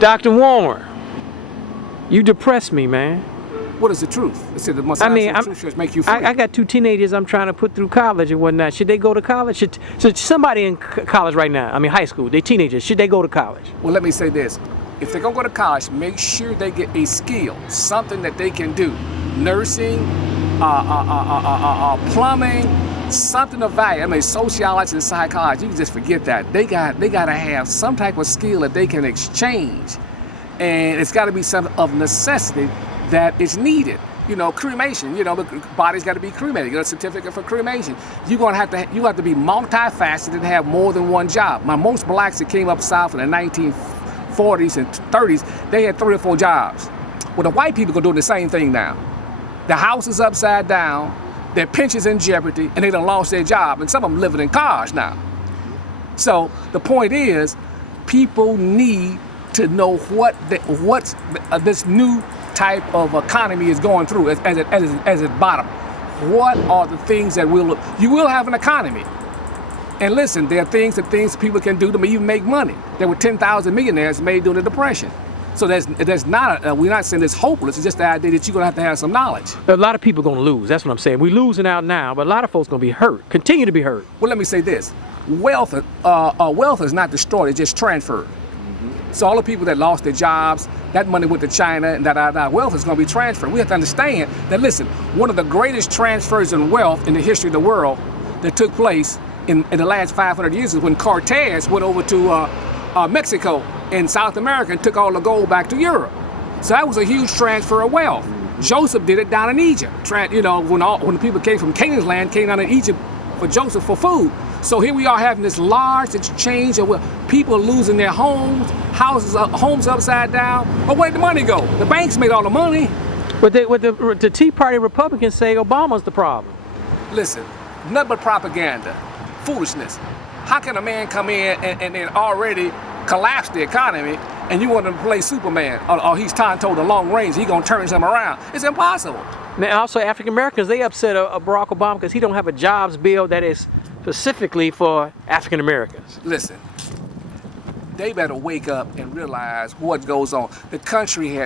Dr. Warren, you depress me, man. What is the truth? The most truth make you free. I got 2 teenagers I'm trying to put through college and whatnot. Should they go to college? Should somebody in college right now, I mean high school, they're teenagers, should they go to college? Well, let me say this. If they're going to go to college, make sure they get a skill, something that they can do. Nursing, plumbing, something of value. I mean, sociology and psychology, you can just forget that. They got to have some type of skill that they can exchange. And it's got to be something of necessity that is needed. You know, cremation, you know, the body's got to be cremated. You get a certificate for cremation. You have to be multifaceted and have more than one job. Most blacks that came up south in the 1940s and 30s, they had 3 or 4 jobs. Well, the white people are doing the same thing now. The house is upside down, their pension's in jeopardy, and they done lost their job, and some of them living in cars now. So the point is, people need to know what this new type of economy is going through as its bottom. What are the things that you will have an economy? And listen, there are things people can do to even make money. There were 10,000 millionaires made during the Depression. So we're not saying it's hopeless. It's just the idea that you're gonna have to have some knowledge. A lot of people are gonna lose. That's what I'm saying. We're losing out now, but a lot of folks gonna be hurt. Continue to be hurt. Well, let me say this: wealth is not destroyed; it's just transferred. So all the people that lost their jobs, that money went to China, and that wealth is going to be transferred. We have to understand that, listen, one of the greatest transfers in wealth in the history of the world that took place in the last 500 years is when Cortez went over to Mexico in South America and took all the gold back to Europe. So that was a huge transfer of wealth. Joseph did it down in Egypt. You know, when the people came from Canaan's land, came down in Egypt for Joseph for food. So here we are having this large exchange of people losing their homes, homes upside down. But where'd the money go? The banks made all the money. But the Tea Party Republicans say Obama's the problem. Listen, nothing but propaganda, foolishness. How can a man come in and then already collapse the economy, and you want him to play Superman, or he's told the long range, he's gonna turn something around? It's impossible. Now also African Americans, they upset Barack Obama because he don't have a jobs bill that is specifically for African Americans. Listen, they better wake up and realize what goes on. The country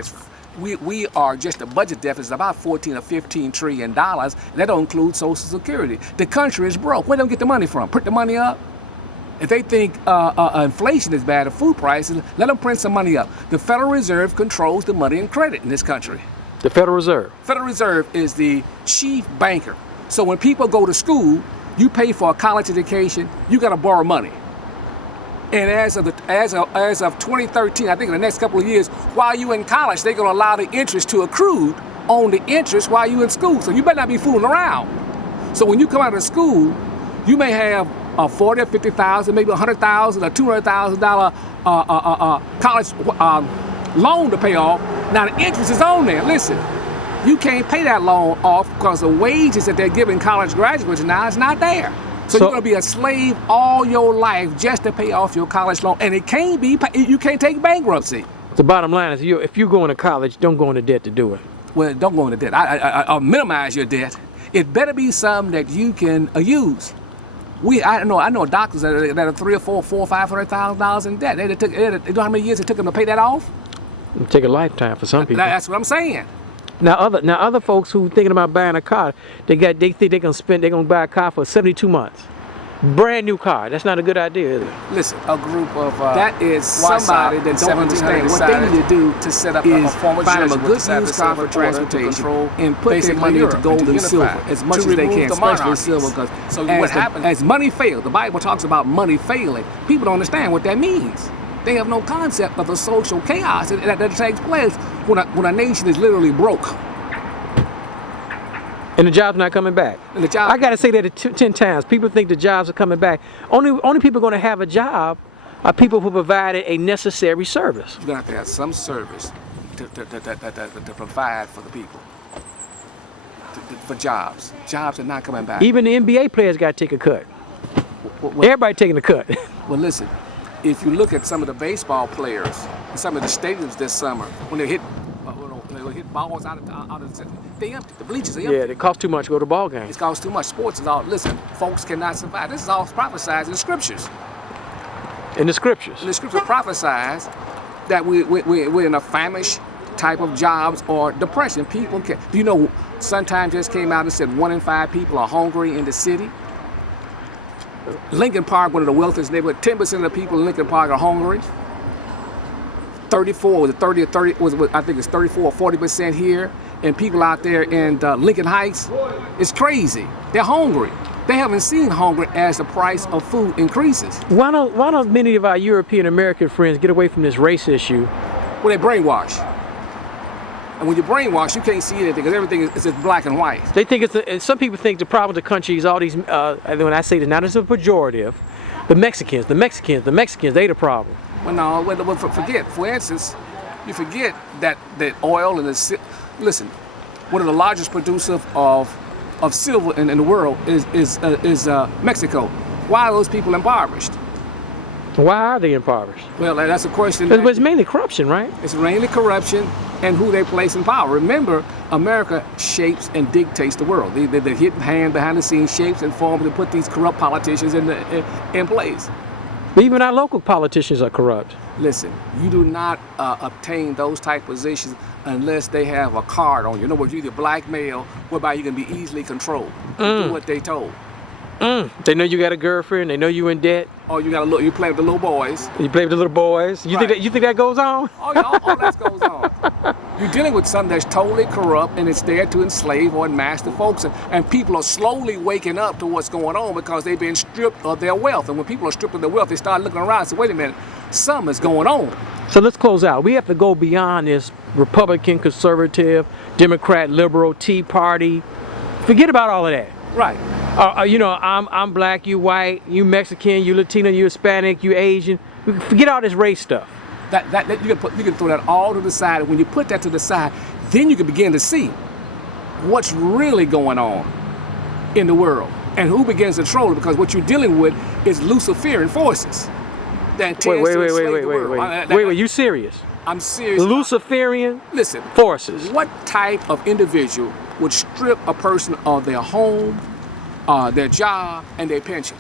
we are just a budget deficit about 14 or 15 trillion dollars. That don't include Social Security. The country is broke. Where do they get the money from? Print the money up? If they think inflation is bad or food prices, let them print some money up. The Federal Reserve controls the money and credit in this country. The Federal Reserve? Federal Reserve is the chief banker. So when people go to school, you pay for a college education, you got to borrow money. And as of 2013, I think in the next couple of years, while you in college, they're going to allow the interest to accrue on the interest while you in school. So you better not be fooling around. So when you come out of school, you may have a 40 or 50,000, maybe $100,000 or $200,000 college loan to pay off. Now the interest is on there. Listen, you can't pay that loan off because the wages that they're giving college graduates now is not there. So you're going to be a slave all your life just to pay off your college loan, and it can't be. You can't take bankruptcy. The bottom line is, if you go into college, don't go into debt to do it. Well, don't go into debt. I'll minimize your debt. It better be something that you can use. I know doctors that are $300,000 or $400,000 or $500,000 in debt. You know how many years it took them to pay that off? It'll take a lifetime for some people. That's what I'm saying. Now other folks who thinking about buying a car, they think they're gonna buy a car for 72 months. Brand new car. That's not a good idea, is it? Listen, a group of that is somebody that don't understand what they need to do to set up a form of find them a good used car for transportation and put their money into gold and silver as much as they can, especially silver, because what happens as money fails, the Bible talks about money failing. People don't understand what that means. They have no concept of the social chaos that takes place when a nation is literally broke. And the job's not coming back. I got to say that 10 times. People think the jobs are coming back. Only people going to have a job are people who provided a necessary service. You're going to have some service to provide for the people. For jobs. Jobs are not coming back. Even the NBA players got to take a cut. Everybody taking a cut. Well, listen. If you look at some of the baseball players in some of the stadiums this summer, when they hit balls out of they empty. The bleachers are empty. Yeah, it costs too much to go to ball games. It costs too much. Sports is all. Listen, folks cannot survive. This is all prophesied in the scriptures. In the scriptures. In the scriptures prophesies that we're in a famished type of jobs or depression. People can, do you know, Sun Times just came out and said 1 in 5 people are hungry in the city. Lincoln Park, one of the wealthiest neighborhoods, 10% of the people in Lincoln Park are hungry. 34, was it 30 or 30, I think it's 34 or 40% here. And people out there in Lincoln Heights, it's crazy. They're hungry. They haven't seen hunger as the price of food increases. Why don't many of our European American friends get away from this race issue? Well, they brainwash. And when you brainwash, you can't see anything because everything is just black and white. They think and some people think the problem with the country is all these, and when I say this, not as a pejorative, the Mexicans, they the problem. Well, no, forget, for instance, you forget that oil and listen, one of the largest producers of silver in the world is Mexico. Why are those people impoverished? Why are they impoverished? Well, that's a question. But it's mainly corruption, right? It's mainly corruption and who they place in power. Remember, America shapes and dictates the world. The hidden hand behind the scenes shapes and forms and put these corrupt politicians in place. But even our local politicians are corrupt. Listen, you do not obtain those type positions unless they have a card on you. In other words, you're either blackmail, whereby you can be easily controlled. Do what they told. They know you got a girlfriend. They know you in debt. Oh, you play with the little boys. You play with the little boys. You think that goes on? Oh, yeah, all that goes on. You're dealing with something that's totally corrupt and it's there to enslave or master folks. And people are slowly waking up to what's going on because they've been stripped of their wealth. And when people are stripped of their wealth, they start looking around and say, wait a minute, something is going on. So let's close out. We have to go beyond this Republican, conservative, Democrat, liberal, Tea Party. Forget about all of that. Right. You know, I'm black, you white, you Mexican, you Latino, you Hispanic, you Asian. Forget all this race stuff. You can throw that all to the side. And when you put that to the side, then you can begin to see what's really going on in the world and who begins to control it. Because what you're dealing with is Luciferian forces. That wait, you serious? I'm serious. Luciferian forces. What type of individual would strip a person of their home, their job, and their pension?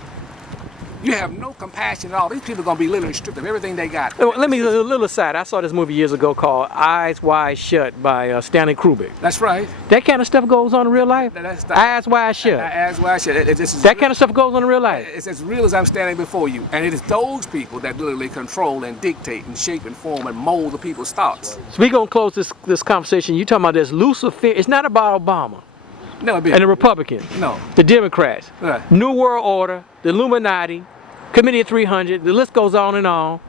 You have no compassion at all. These people are going to be literally stripped of everything they got. Let me, a little aside. I saw this movie years ago called Eyes Wide Shut by Stanley Kubrick. That's right. That kind of stuff goes on in real life? Eyes Wide Shut. Eyes Wide Shut. That kind of stuff goes on in real life? It's as real as I'm standing before you. And it is those people that literally control and dictate and shape and form and mold the people's thoughts. So we're going to close this conversation. You talking about this Lucifer. It's not about Obama. No, and the Republicans. No. The Democrats. Right. New World Order. The Illuminati. Committee of 300, the list goes on and on.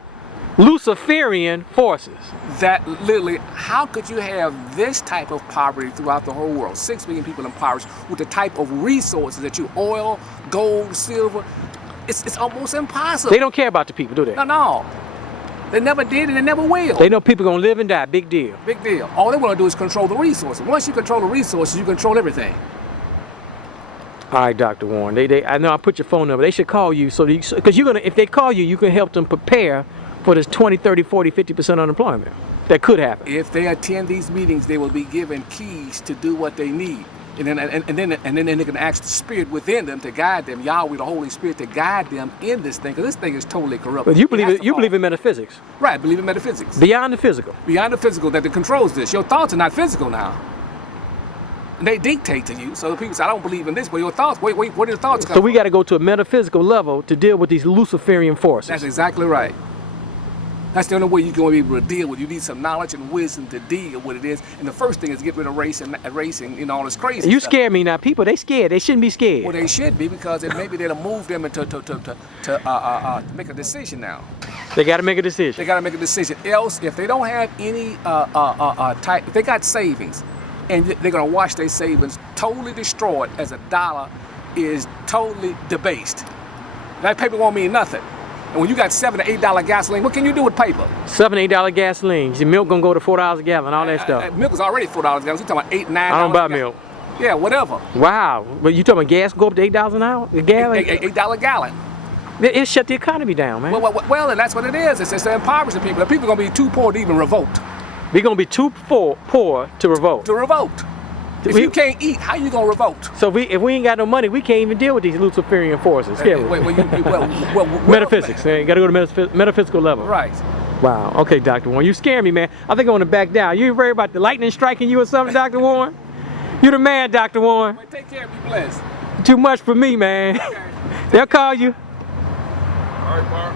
Luciferian forces. That literally, how could you have this type of poverty throughout the whole world? 6 million people impoverished with the type of resources that you oil, gold, silver. It's almost impossible. They don't care about the people, do they? No. They never did and they never will. They know people gonna live and die. Big deal. Big deal. All they want to do is control the resources. Once you control the resources, you control everything. All right, Dr. Warren. I know I put your phone number. They should call you because if they call you, you can help them prepare for this 20, 30, 40, 50% unemployment that could happen. If they attend these meetings, they will be given keys to do what they need, and then they can ask the Spirit within them to guide them, Yahweh, the Holy Spirit, to guide them in this thing, because this thing is totally corrupt. But you believe in metaphysics, right? Believe in metaphysics. Beyond the physical. Beyond the physical, that controls this. Your thoughts are not physical now. And they dictate to you. So the people say, I don't believe in this, but your thoughts, wait, where do your thoughts come from? So we got to go to a metaphysical level to deal with these Luciferian forces. That's exactly right. That's the only way you're going to be able to deal with it. You need some knowledge and wisdom to deal with it is. And the first thing is get rid of racing, all this crazy You stuff. Scare me now. People, they scared. They shouldn't be scared. Well, they should be, because maybe they'll move them to make a decision now. They got to make a decision. They got to make a decision. Else, if they don't have any if they got savings, and they're going to watch their savings totally destroyed as a dollar is totally debased. That paper won't mean nothing. And when you got $7 to $8 gasoline, what can you do with paper? $7, $8 gasoline. Your milk going to go to $4 a gallon, all that stuff. Milk is already $4 a gallon. We're talking about $8, $9. I don't buy milk. Yeah, whatever. Wow. But you talking about gas go up to $8 an hour? A gallon? $8 a gallon. It shut the economy down, man. Well, and that's what it is. It's impoverishing people. The people are going to be too poor to even revolt. We're going to be too poor to revolt. If you can't eat, how you going to revolt? So if we ain't got no money, we can't even deal with these Luciferian forces. Metaphysics. You got to go to metaphysical level. Right. Wow. Okay, Dr. Warren, you scare me, man. I think I want to back down. You worried about the lightning striking you or something, Dr. Warren? You the man, Dr. Warren. Well, take care. Be blessed. Too much for me, man. Okay. They'll call you. All right, Mark.